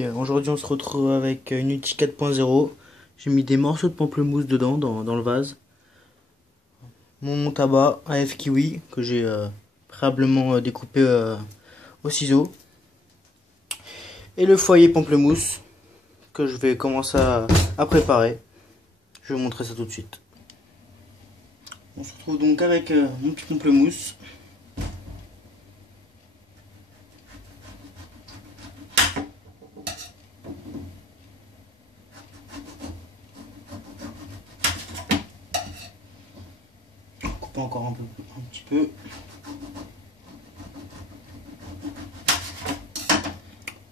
Aujourd'hui on se retrouve avec une UTI 4.0. J'ai mis des morceaux de pamplemousse dedans dans le vase. Mon tabac AF Kiwi que j'ai préalablement découpé au ciseau. Et le foyer pamplemousse que je vais commencer à préparer. Je vais vous montrer ça tout de suite. On se retrouve donc avec mon petit pamplemousse. Coupe encore un petit peu.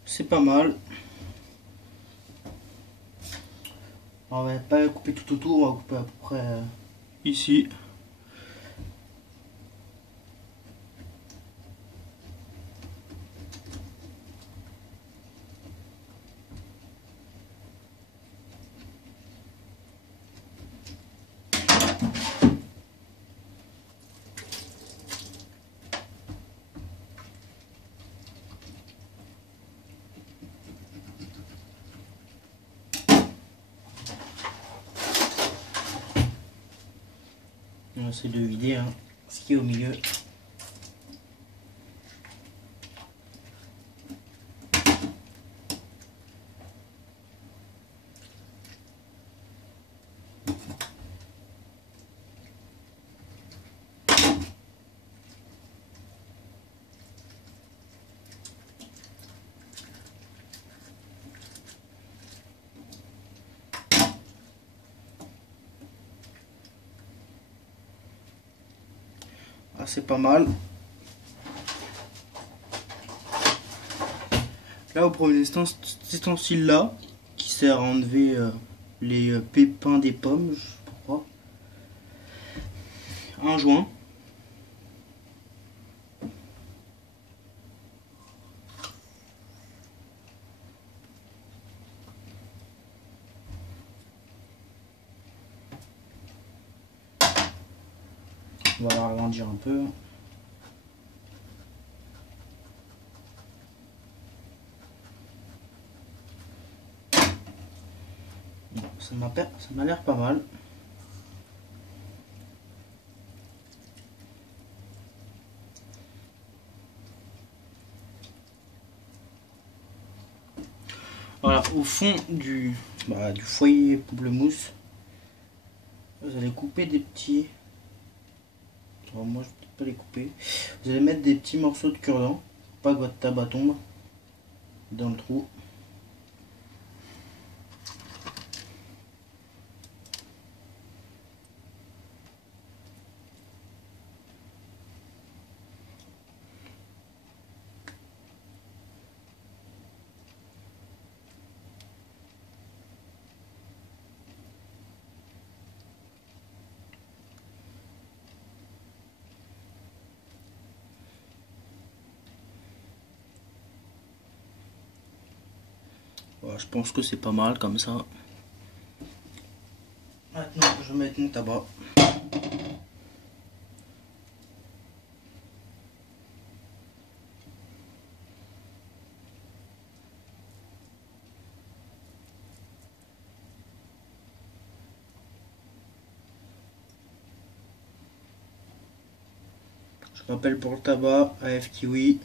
C'est pas mal. On va pas couper tout autour, on va couper à peu près ici. On essaie de vider ce qui est au milieu. Ah, c'est pas mal. Là, vous prenez cet ustensile là qui sert à enlever les pépins des pommes, je sais pas pourquoi. Un joint. On va l'agrandir un peu. Ça m'a l'air pas mal. Voilà, au fond du foyer pamplemousse, vous allez couper des petits. Alors moi je ne peux pas les couper. Vous allez mettre des petits morceaux de cure-dent, pour pas que votre tabac tombe dans le trou. Voilà, je pense que c'est pas mal comme ça. Maintenant, je vais mettre mon tabac. Je rappelle pour le tabac AF Kiwi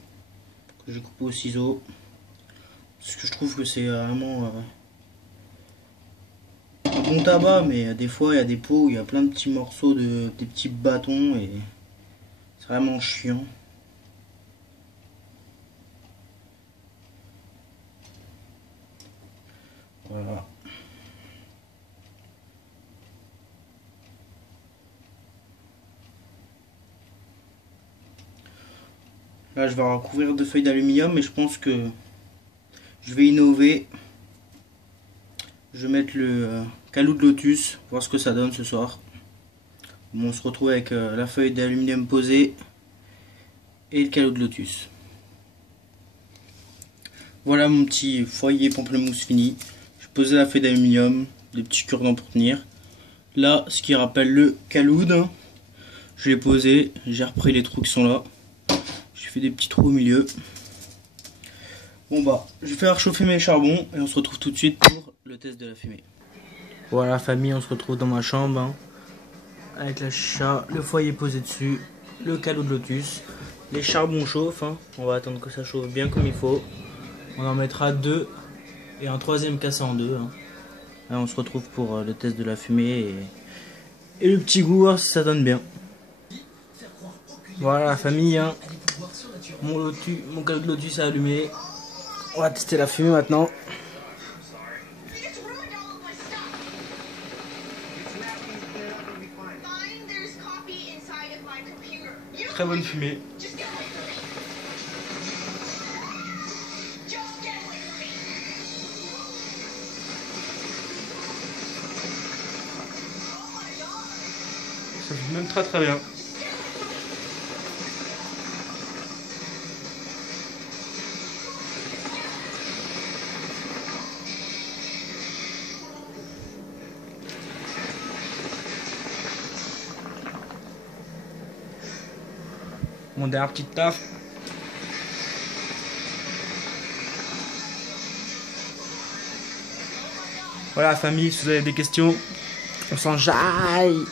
que j'ai coupé au ciseau. Parce que je trouve que c'est vraiment un bon tabac, mais des fois il y a des pots où il y a plein de petits morceaux des petits bâtons et c'est vraiment chiant. Voilà. Là je vais recouvrir de feuilles d'aluminium, mais je pense que je vais innover. Je vais mettre le calou de lotus, voir ce que ça donne ce soir. Bon, on se retrouve avec la feuille d'aluminium posée et le calou de lotus. Voilà mon petit foyer pamplemousse fini. J'ai posé la feuille d'aluminium, des petits cure-dents pour tenir. Là, ce qui rappelle le caloud, je l'ai posé, j'ai repris les trous qui sont là. J'ai fait des petits trous au milieu. Bon bah, je vais faire chauffer mes charbons et on se retrouve tout de suite pour le test de la fumée. Voilà famille, on se retrouve dans ma chambre hein, avec la chicha, le foyer posé dessus, le calot de lotus, les charbons chauffent, hein. On va attendre que ça chauffe bien comme il faut. On en mettra 2 et un troisième cassé en 2. Hein. Là, on se retrouve pour le test de la fumée et le petit goût, voir si ça donne bien. Voilà la famille, hein. Mon calot de lotus est allumé. On va tester la fumée maintenant. Très bonne fumée. Ça fume même très très bien. Mon dernier petit taf. Voilà famille, si vous avez des questions, on s'en jaille.